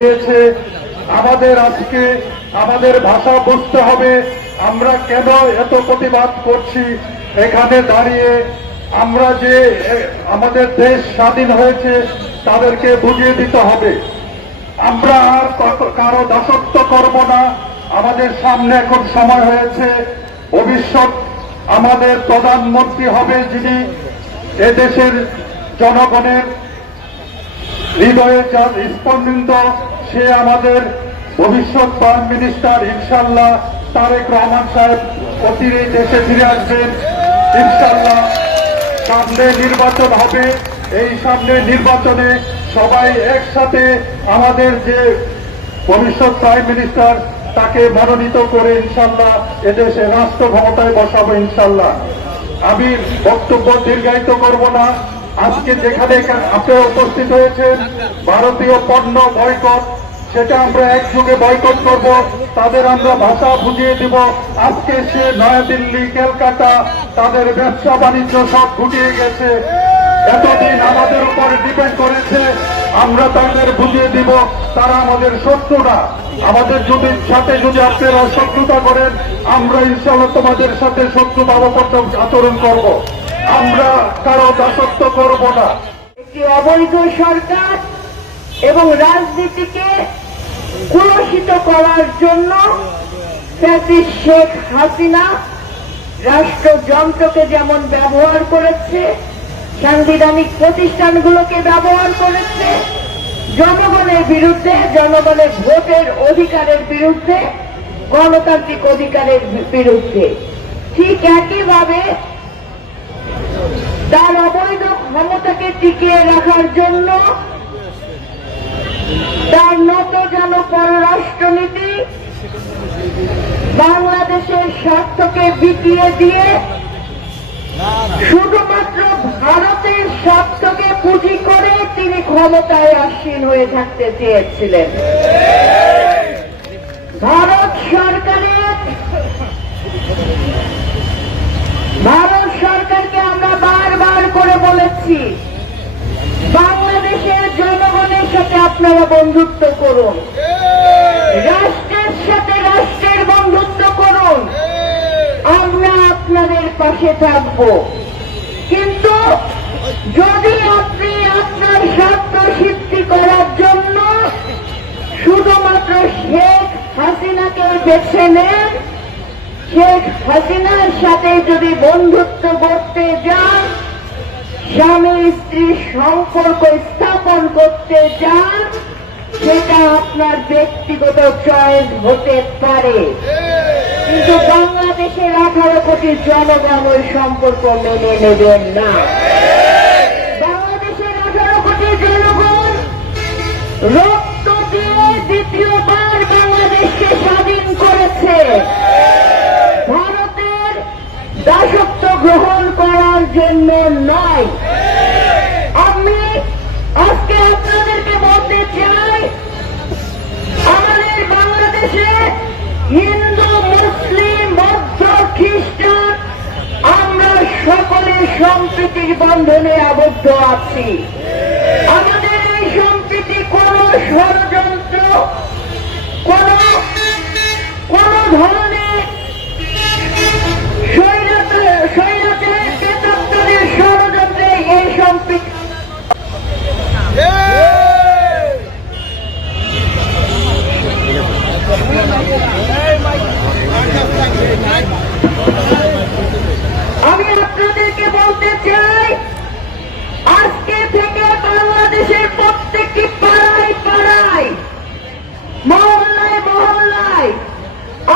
দিয়েছে, আমাদের আজকে আমাদের ভাষা বুঝতে হবে, আমরা কেন এত প্রতিবাদ করছি এখানে দাঁড়িয়ে? আমরা যে আমাদের দেশ স্বাধীন হয়েছে, তাদেরকে বুঝিয়ে দিতে হবে। আমরা আর কারও দাসত্ব করব না, আমাদের সামনে এখন সময় হয়েছে। ভবিষ্যৎ আমাদের প্রধানমন্ত্রী হবে যিনি এদেশের জনগণের হৃদয়ে যার স্পন্দিত, সে আমাদের ভবিষ্যৎ প্রাইম মিনিস্টার ইনশাল্লাহ তারেক রহমান সাহেব অতিরেই দেশে ফিরে আসবেন। ইনশাল্লাহ সামনে নির্বাচন হবে। এই সামনে নির্বাচনে সবাই একসাথে আমাদের যে ভবিষ্যৎ প্রাইম মিনিস্টার তাকে মনোনীত করে ইনশাল্লাহ এদেশে রাষ্ট্র ক্ষমতায় বসাবো ইনশাল্লাহ আমি বক্তব্য দীর্ঘায়িত করব না। আজকে যেখানে আপনারা উপস্থিত হয়েছেন, ভারতীয় পণ্য বয়কট, সেটা আমরা একযোগে বয়কট করব, তাদের আমরা ভাষা বুঝিয়ে দিব। আজকে সে নয়াদিল্লি, ক্যালকাটা, তাদের ব্যবসা বাণিজ্য সব গুটিয়ে গেছে। এতদিন আমাদের উপর ডিপেন্ড করেছে, আমরা তাদের বুঝিয়ে দিব। তারা আমাদের শত্রু না আমাদের যদি, সাথে যদি আপনারা শত্রুতা করেন, আমরা ইনশাল্লাহ তোমাদের সাথে শত্রু ভাবপত্র আচরণ করব। আমরা কারও দাসত্ব করব না। একটি অবৈধ সরকার এবং রাজনীতিকে কুলসিত করার জন্য শেখ হাসিনা রাষ্ট্রযন্ত্রকে যেমন ব্যবহার করেছে, সাংবিধানিক প্রতিষ্ঠানগুলোকে ব্যবহার করেছে, জনগণের বিরুদ্ধে, জনগণের ভোটের অধিকারের বিরুদ্ধে, গণতান্ত্রিক অধিকারের বিরুদ্ধে। ঠিক একইভাবে তার অবৈধ ক্ষমতাকে টিকিয়ে রাখার জন্য তার নত যেন পররাষ্ট্রনীতি বাংলাদেশের স্বার্থকে বিকিয়ে দিয়ে শুধুমাত্র ভারতের স্বার্থকে পুঁজি করে তিনি ক্ষমতায় আসীন হয়ে থাকতে চেয়েছিলেন। ভারত সরকারের ভারত সরকারকে আমরা বারবার করে বলেছি বাংলাদেশের জনগণের সাথে আপনারা বন্ধুত্ব করুন। রাষ্ট্রের সাথে রাষ্ট্রের বন্ধুত্ব করুন। আমরা আপনাদের পাশে থাকব। কিন্তু যদি আপনি আপনার স্বার্থ সিদ্ধি করার জন্য শুধুমাত্র শেখ হাসিনাকে বেছে নেন, শেখ হাসিনার সাথে যদি বন্ধুত্ব করতে যান স্বামী স্ত্রীর সম্পর্ক স্থাপন করতে যান সেটা আপনার ব্যক্তিগত চয়েস হতে পারে। কিন্তু বাংলাদেশের আঠারো কোটি জনগণ ওই সম্পর্ক মেনে নেবেন না। বাংলাদেশের আঠারো কোটি জনগণ রক্ত দিয়ে দ্বিতীয়বার বাংলাদেশকে স্বাধীন করেছে। ভারতের দাসত্ব গ্রহণ করার জন্য নয়। সম্প্রীতির বন্ধনে আবদ্ধ আছি আমাদের এই সম্প্রীতি কোন ষড়যন্ত্র কোন কোন ধরনের স্বৈরাচার স্বৈরাচারের প্রেতাত্মাদের ষড়যন্ত্রে এই সম্প্রীতি আমি আপনাদেরকে বলতে চাই। আজকে থেকে বাংলাদেশের প্রত্যেকটি পাড়ায় পাড়ায়, মহল্লায় মহল্লায়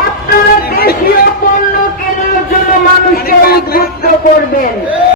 আপনারা দেশীয় পণ্য কেনার জন্য মানুষকে উদ্বুদ্ধ করবেন।